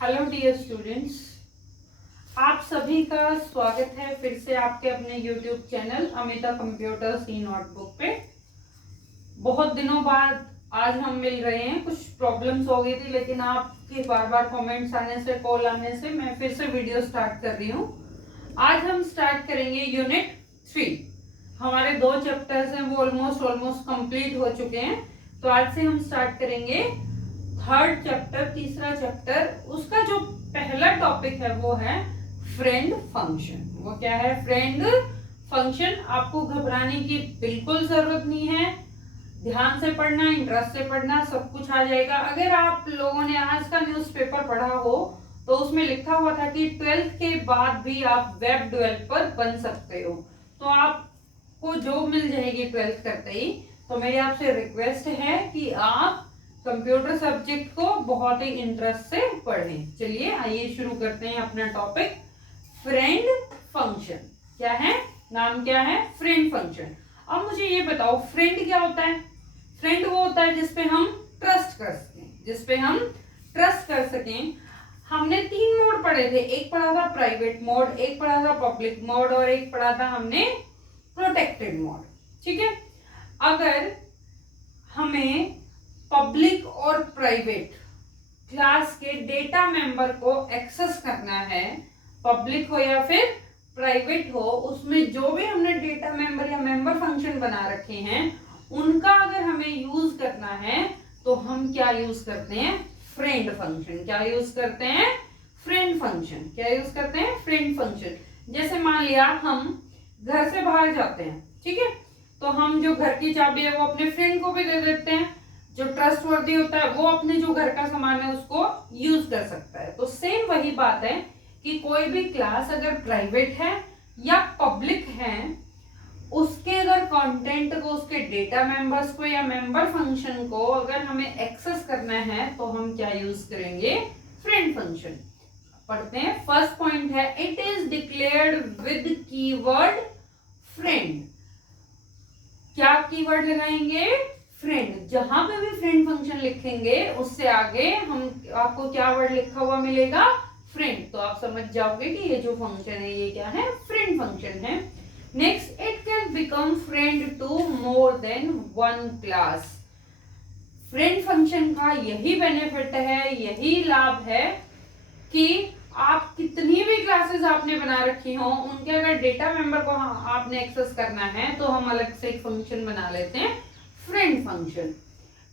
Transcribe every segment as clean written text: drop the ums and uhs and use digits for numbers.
Hello dear students, आप सभी का स्वागत है फिर से आपके अपने यूट्यूब चैनल अमिता कंप्यूटर्स ई नोटबुक पे। बहुत दिनों बाद आज हम मिल रहे हैं। कुछ प्रॉब्लम्स हो गई थी, लेकिन आपके बार बार कमेंट्स आने से, कॉल आने से मैं फिर से वीडियो स्टार्ट कर रही हूँ। आज हम स्टार्ट करेंगे यूनिट 3। हमारे 2 चैप्टर्स हैं, वो ऑलमोस्ट कंप्लीट हो चुके हैं। तो आज से हम स्टार्ट करेंगे 3rd चैप्टर, तीसरा चैप्टर। उसका जो पहला टॉपिक है वो है फ्रेंड फंक्शन। वो क्या है? Friend function. आपको घबराने की बिल्कुल जरूरत नहीं है, ध्यान से पढ़ना, इंटरेस्ट से पढ़ना, सब कुछ आ जाएगा। अगर आप लोगों ने आज का न्यूज़पेपर पढ़ा हो तो उसमें लिखा हुआ था कि 12th के बाद भी आप वेब डेवलपर बन सकते हो। तो आपको जॉब मिल जाएगी 12th करते ही। तो मेरी आपसे रिक्वेस्ट है कि आप कंप्यूटर सब्जेक्ट को बहुत ही इंटरेस्ट से पढ़ें। चलिए आइए शुरू करते हैं अपना टॉपिक, फ्रेंड फंक्शन। क्या है? नाम क्या है? Friend function. अब मुझे ये बताओ, फ्रेंड क्या होता है? फ्रेंड वो होता है जिसपे हम ट्रस्ट कर सकें, जिसपे हम ट्रस्ट कर सकें। हमने 3 मोड पढ़े थे, एक पढ़ा था प्राइवेट मोड, एक पढ़ा था पब्लिक मोड और एक पढ़ा था हमने प्रोटेक्टेड मोड। ठीक है, अगर हमें पब्लिक और प्राइवेट क्लास के डेटा मेंबर को एक्सेस करना है, पब्लिक हो या फिर प्राइवेट हो, उसमें जो भी हमने डेटा मेंबर या मेंबर फंक्शन बना रखे हैं उनका अगर हमें यूज करना है तो हम क्या यूज करते हैं? Friend function. क्या यूज करते हैं? Friend function. क्या यूज करते हैं? Friend function. जैसे मान लिया हम घर से बाहर जाते हैं, ठीक है, तो हम जो घर की चाबी है वो अपने फ्रेंड को भी दे देते हैं। जो ट्रस्टवर्दी होता है वो अपने जो घर का सामान है उसको यूज कर सकता है। तो सेम वही बात है कि कोई भी क्लास अगर प्राइवेट है या पब्लिक है, उसके अगर कंटेंट को, उसके डेटा मेंबर्स को या मेंबर फंक्शन को अगर हमें एक्सेस करना है तो हम क्या यूज करेंगे? Friend function. पढ़ते हैं। फर्स्ट पॉइंट है, it is declared with keyword friend. क्या कीवर्ड लगाएंगे? फ्रेंड। जहां पे भी फ्रेंड फंक्शन लिखेंगे उससे आगे हम आपको क्या वर्ड लिखा हुआ मिलेगा? फ्रेंड। तो आप समझ जाओगे कि ये जो फंक्शन है ये क्या है? फ्रेंड फंक्शन है। Next, it can become friend to more than 1 class. Friend function का यही बेनिफिट है, यही लाभ है कि आप कितनी भी क्लासेस आपने बना रखी हो, उनके अगर डेटा मेंबर को आपने एक्सेस करना है तो हम अलग से एक फंक्शन बना लेते हैं, friend function.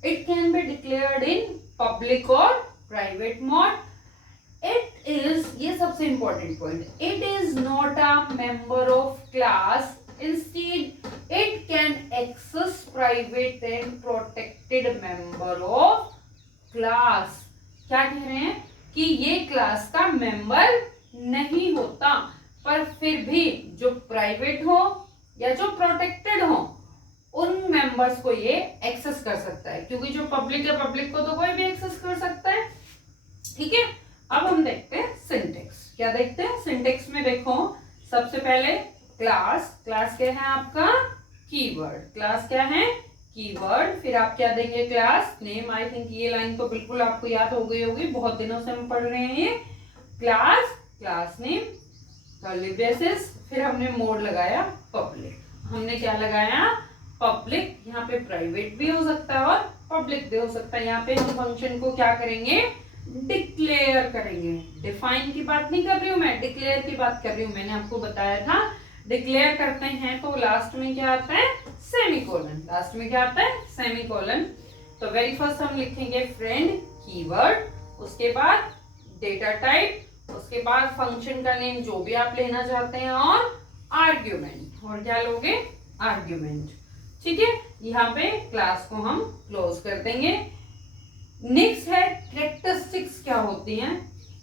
It can be declared in public और प्राइवेट मोड। इट इज, ये सबसे important point, it is not a member of class, instead it can access private and protected member of class. क्या कह रहे हैं? कि ये class का मेंबर नहीं होता, पर फिर भी जो प्राइवेट हो या जो प्रोटेक्टेड हो उन मेंबर्स को ये एक्सेस कर सकता है, क्योंकि जो पब्लिक है, पब्लिक को तो कोई भी एक्सेस कर सकता है। ठीक है, अब हम देखते हैं सिंटेक्स। क्या देखते हैं? सिंटेक्स में देखो, सबसे पहले क्लास। क्लास क्या है आपका? कीवर्ड। क्लास क्या है? कीवर्ड। फिर आप क्या देंगे? Class name. आई थिंक ये लाइन तो बिल्कुल आपको याद हो गई होगी, बहुत दिनों से हम पढ़ रहे हैं ये। Class, class name, curly braces, फिर हमने मोड लगाया पब्लिक। हमने क्या लगाया? पब्लिक। यहाँ पे प्राइवेट भी हो सकता है और पब्लिक भी हो सकता है। यहाँ पे हम फंक्शन को क्या करेंगे? डिक्लेयर करेंगे। डिफाइन की बात नहीं कर रही हूं मैं, डिक्लेयर की बात कर रही हूं। मैंने आपको बताया था डिक्लेयर करते हैं तो लास्ट में क्या आता है? सेमीकोलन। लास्ट में क्या आता है? सेमीकोलन। तो वेरी फर्स्ट हम लिखेंगे फ्रेंड कीवर्ड, उसके बाद डेटा टाइप, उसके बाद फंक्शन का नेम जो भी आप लेना चाहते हैं और आर्ग्यूमेंट। और क्या लोगे? आर्ग्यूमेंट। ठीक है, यहाँ पे क्लास को हम क्लोज कर देंगे। नेक्स्ट है कैरेक्टरिस्टिक्स। क्या होती हैं?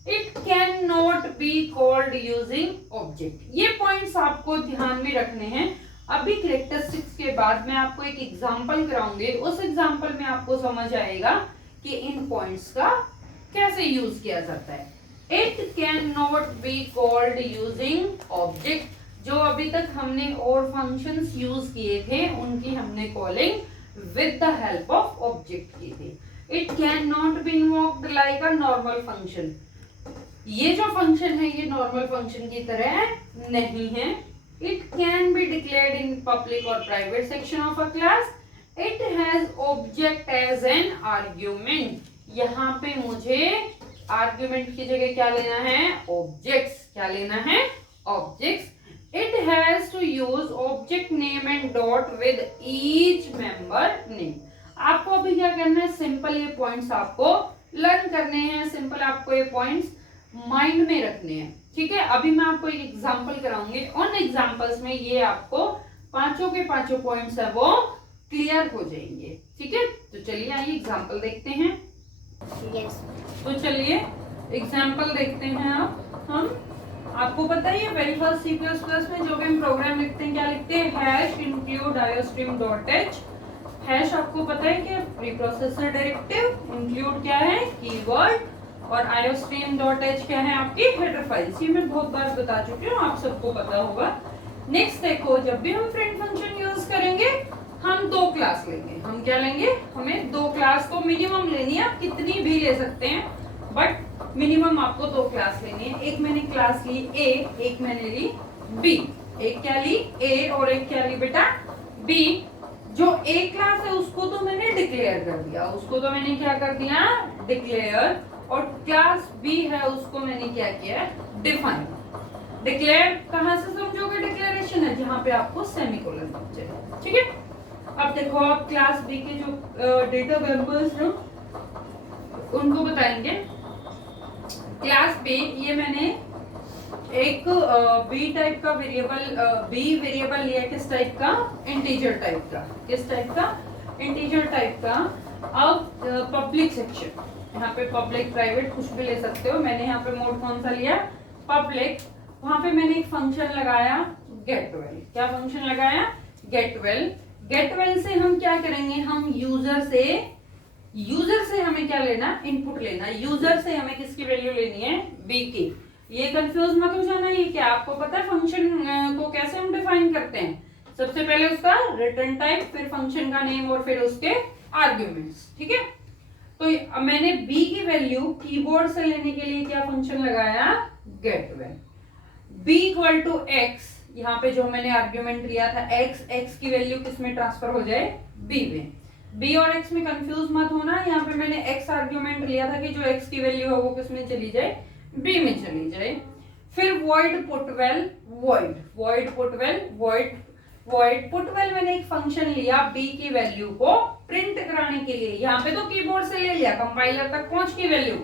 It can not be called using object. ये पॉइंट्स आपको ध्यान में रखने हैं। अभी कैरेक्टरिस्टिक्स के बाद मैं आपको एक एग्जांपल कराऊंगी, उस एग्जांपल में आपको समझ आएगा कि इन पॉइंट्स का कैसे यूज किया जाता है। It can not be called using object. जो अभी तक हमने और फंक्शंस यूज किए थे उनकी हमने calling with the help of object की थी। It can not be invoked like a normal function. ये जो फंक्शन है ये नॉर्मल फंक्शन की तरह नहीं है। It can be declared in public और private section of a class. It has object as an argument. यहाँ पे मुझे आर्ग्यूमेंट की जगह क्या लेना है, ऑब्जेक्ट्स। क्या लेना है, objects. It has to use object name and dot with each member name. आपको अभी क्या करना है, सिंपल ये पॉइंट्स आपको लर्न करने हैं, सिंपल आपको ये पॉइंट्स माइंड में रखने हैं। ठीक है, अभी मैं आपको एक एग्जांपल कराऊंगी, उन एग्जांपल्स में ये आपको पांचों के पांचों पॉइंट्स है वो क्लियर हो जाएंगे। ठीक है, तो चलिए आइए एग्जांपल देखते हैं। Yes. तो चलिए एग्जांपल देखते हैं। अब हम, आपको पता ही है वेरी फर्स्ट C++ में जो भी हम प्रोग्राम लिखते हैं क्या लिखते हैं, हैश इंक्लूड iostream.h। हैश आपको पता है कि प्री प्रोसेसर डायरेक्टिव, इंक्लूड क्या है, कीवर्ड, और iostream.h क्या है, आपकी हेडर फाइल्स। ये मैं बहुत बार बता चुकी हूँ, आप सबको पता होगा। नेक्स्ट देखो, जब भी हम फ्रेंड फंक्शन यूज करेंगे हम दो क्लास लेंगे। हम क्या लेंगे, हमें दो क्लास तो मिनिमम लेनी है, आप कितनी भी ले सकते हैं, बट मिनिमम आपको दो क्लास लेनी है। एक मैंने क्लास ली A, एक मैंने ली B। एक क्या ली A और एक क्या ली बेटा B। जो A क्लास है उसको तो मैंने डिक्लेयर कर दिया, उसको तो मैंने क्या कर दिया, डिक्लेयर। और क्लास B है उसको मैंने क्या किया, डिफाइन। डिक्लेयर कहां से समझोगे, डिक्लेरेशन है जहां पे आपको सेमीकोलन लग जाए। ठीक है, अब देखो आप क्लास B के जो डेटा मेंबर्स हैं उनको बताएंगे। क्लास B, ये मैंने एक B टाइप का वेरिएबल, B वेरिएबल लिया, किस टाइप का, इंटीजर टाइप का। किस टाइप का, इंटीजर टाइप का। अब पब्लिक सेक्शन, यहाँ पे पब्लिक प्राइवेट कुछ भी ले सकते हो, मैंने यहाँ पे मोड कौन सा लिया, पब्लिक। वहां पे मैंने एक फंक्शन लगाया getWell। क्या फंक्शन लगाया, getWell। getWell से हम क्या करेंगे, हम यूजर से हमें क्या लेना, इनपुट लेना। यूजर से हमें किसकी वैल्यू लेनी है, B की। ये कंफ्यूज मत हो जाना, ये क्या आपको पता है फंक्शन को कैसे हम डिफाइन करते हैं, सबसे पहले उसका रिटर्न टाइप, फिर फंक्शन का नेम और फिर उसके आर्ग्यूमेंट्स। ठीक है, तो मैंने B की वैल्यू कीबोर्ड से लेने के लिए क्या फंक्शन लगाया, getWell। B equal to x, यहाँ पे जो मैंने आर्ग्यूमेंट लिया था x की वैल्यू किस में ट्रांसफर हो जाए, B में। B और x में कंफ्यूज मत होना, यहाँ पे मैंने x आर्ग्यूमेंट लिया था कि जो x की वैल्यू है वो किस में चली जाए, B में चली जाए। फिर void putwell, void putwell मैंने एक फंक्शन लिया B की वैल्यू को प्रिंट कराने के लिए। यहाँ पे तो कीबोर्ड से ले लिया, कंपाइलर तक पहुंच की वैल्यू।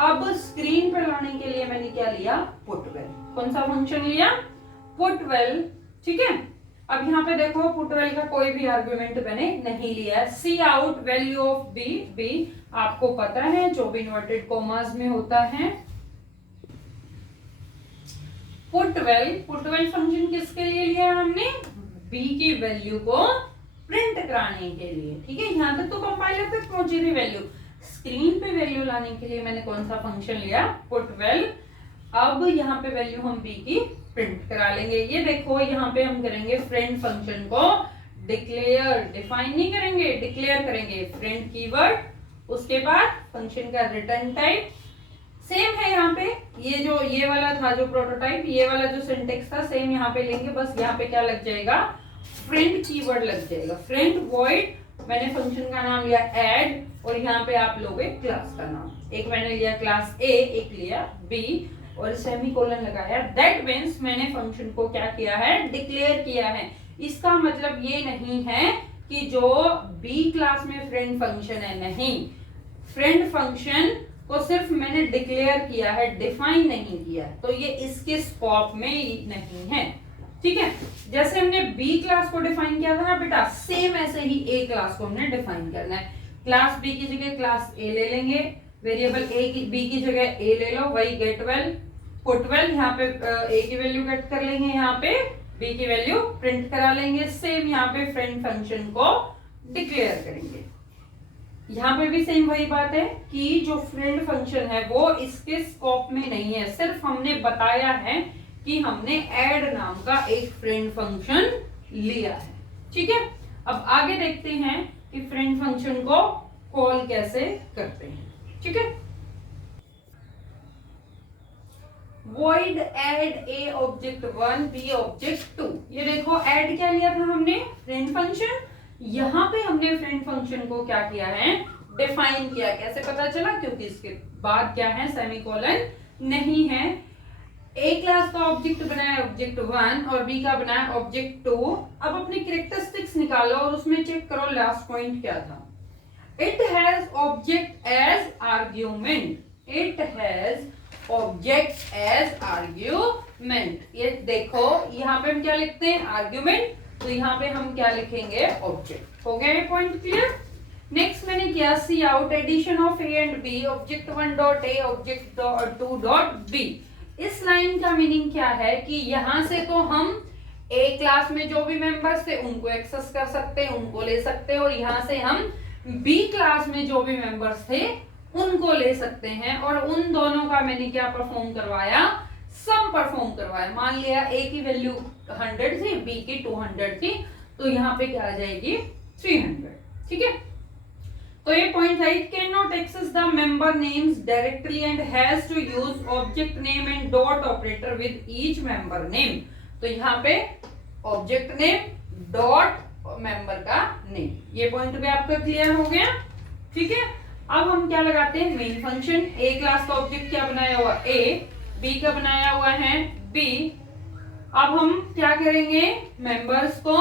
अब स्क्रीन पर लाने के लिए मैंने क्या लिया, putwell। कौन सा फंक्शन लिया, putwell। ठीक है, अब यहाँ पे देखो putwell का कोई भी आर्गुमेंट मैंने नहीं लिया है। सी आउट वैल्यू ऑफ B आपको पता है जो भी इन्वर्टेड कॉमास में होता है। putwell फंक्शन किसके लिए लिया हमने, B की वैल्यू को प्रिंट कराने के लिए। ठीक है, यहाँ तक तो कंपाइलर तक पहुंची थी वैल्यू। स्क्रीन पे वैल्यू लाने के लिए मैंने कौन सा फंक्शन लिया, putwell। अब यहाँ पे वैल्यू हम B की प्रिंट करा लेंगे। ये देखो यहाँ पे हम करेंगे फ्रेंड फंक्शन को डिक्लेयर, डिफाइन नहीं करेंगे, डिक्लेयर करेंगे। फ्रेंड कीवर्ड, उसके बाद फंक्शन का रिटर्न टाइप सेम है यहाँ पे। ये वाला था जो प्रोटोटाइप, ये वाला जो सिंटेक्स था सेम यहाँ पे लेंगे, बस यहाँ पे क्या लग जाएगा, फ्रेंड कीवर्ड लग जाएगा। फ्रेंड वॉइड, मैंने फंक्शन का नाम लिया ऐड, और यहाँ पे आप लोगे क्लास का नाम। एक मैंने लिया क्लास A, एक लिया B, और सेमीकोलन लगाया। दैट मींस मैंने फंक्शन को क्या किया है, डिक्लेयर किया है। इसका मतलब ये नहीं है कि जो B क्लास में फ्रेंड फंक्शन है, नहीं, फ्रेंड फंक्शन को सिर्फ मैंने डिक्लेयर किया है, डिफाइन नहीं किया, तो ये इसके स्कोप में नहीं है। ठीक है, जैसे हमने B क्लास को डिफाइन किया था ना बेटा, सेम ऐसे ही A क्लास को हमने डिफाइन करना है। क्लास B की जगह क्लास A ले लेंगे, वेरिएबल B की जगह A ले लो, वही getWell putwell। यहाँ पे A की वैल्यू गेट कर लेंगे, यहाँ पे B की वैल्यू प्रिंट करा लेंगे। सेम यहाँ पे फ्रेंड फंक्शन को डिक्लेयर करेंगे। यहाँ पे भी सेम वही बात है कि जो फ्रेंड फंक्शन है वो इसके स्कोप में नहीं है, सिर्फ हमने बताया है कि हमने ऐड नाम का एक फ्रेंड फंक्शन लिया है। ठीक है, अब आगे देखते हैं कि फ्रेंड फंक्शन को कॉल कैसे करते हैं। ठीक है, void add a object 1 b object 2। ये देखो ऐड क्या लिया था हमने, फ्रेंड फंक्शन। यहाँ पे हमने फ्रेंड फंक्शन को क्या किया है, डिफाइन किया। कैसे पता चला, क्योंकि इसके बाद क्या है, सेमीकोलन नहीं है। ए क्लास का ऑब्जेक्ट बनाया ऑब्जेक्ट 1 और बी का बनाया ऑब्जेक्ट 2। अब अपनी कैरेक्टरिस्टिक्स निकालो और उसमें चेक करो लास्ट पॉइंट क्या था। It has object as argument, it has object as argument. ये देखो यहाँ पे हम क्या लिखते हैं, आर्ग्यूमेंट, तो यहाँ पे हम क्या लिखेंगे, ऑब्जेक्ट। हो गया ये पॉइंट क्लियर। नेक्स्ट मैंने किया C out addition of A and B, object 1 dot A object 2 dot B. इस लाइन का मीनिंग क्या है कि यहां से तो हम ए क्लास में जो भी मेंबर्स थे उनको एक्सेस कर सकते हैं, उनको ले सकते हैं, और यहां से हम बी क्लास में जो भी मेंबर्स थे उनको ले सकते हैं। और उन दोनों का मैंने क्या परफॉर्म करवाया, सम परफॉर्म करवाया। मान लिया ए की वैल्यू 100 थी, बी की 200 थी, तो यहाँ पे क्या आ जाएगी, 300। ठीक है, तो ये पॉइंट है, it can not access the member names directly and has to use object name and dot operator with each member name. तो यहाँ पे ऑब्जेक्ट नेम डॉट मेंबर का नेम, ये पॉइंट भी आपका क्लियर हो गया। ठीक है, अब हम क्या लगाते हैं, मेन फंक्शन। ए क्लास का ऑब्जेक्ट क्या बनाया हुआ, ए, बी का बनाया हुआ है बी। अब हम क्या करेंगे, मेंबर्स को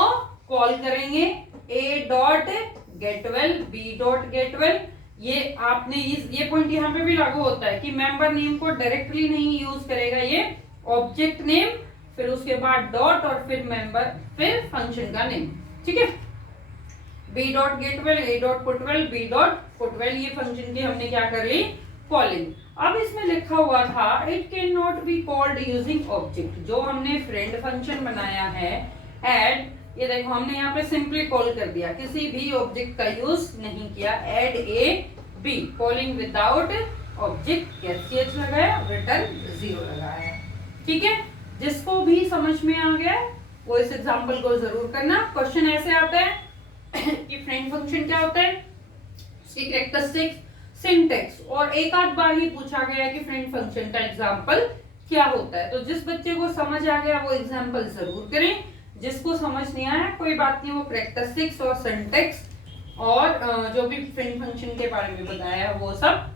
कॉल करेंगे, A dot get well, B dot get well. ये आपने ये पॉइंट यहाँ पे भी लागू होता है कि मेंबर नेम को डायरेक्टली नहीं यूज करेगा, ये ऑब्जेक्ट नेम, फिर उसके बाद डॉट और फिर मेंबर, फिर फंक्शन का नेम। ठीक है, B dot getval, A dot putval, B dot putval, ये फंक्शन की हमने क्या कर ली, कॉलिंग। अब इसमें लिखा हुआ था it can not be called using object. जो हमने फ्रेंड फंक्शन बनाया है ऐड, ये देखो हमने यहाँ पे सिंपली कॉल कर दिया, किसी भी ऑब्जेक्ट का यूज नहीं किया। Add A B, calling without object, H लगाया, रिटर्न 0 लगाया। ठीक है, जिसको भी समझ में आ गया वो इस एग्जांपल को जरूर करना। क्वेश्चन ऐसे आता है कि फ्रेंड फंक्शन क्या होता है, उसकी कैरेक्टरिस्टिक्स, सिंटैक्स, और एक आध बार ही पूछा गया है कि फ्रेंड फंक्शन का एग्जांपल क्या होता है। तो जिस बच्चे को समझ आ गया वो एग्जांपल जरूर करें, जिसको समझ नहीं आया कोई बात नहीं, वो कैरेक्टरिस्टिक्स और सिंटैक्स और जो भी फ्रेंड फंक्शन के बारे में बताया वो सब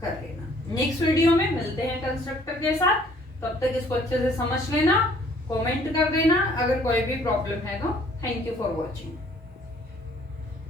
कर लेना। नेक्स्ट वीडियो में मिलते हैं कंस्ट्रक्टर के साथ, तब तक इसको अच्छे से समझ लेना, कमेंट कर देना अगर कोई भी प्रॉब्लम है तो। Thank you for watching.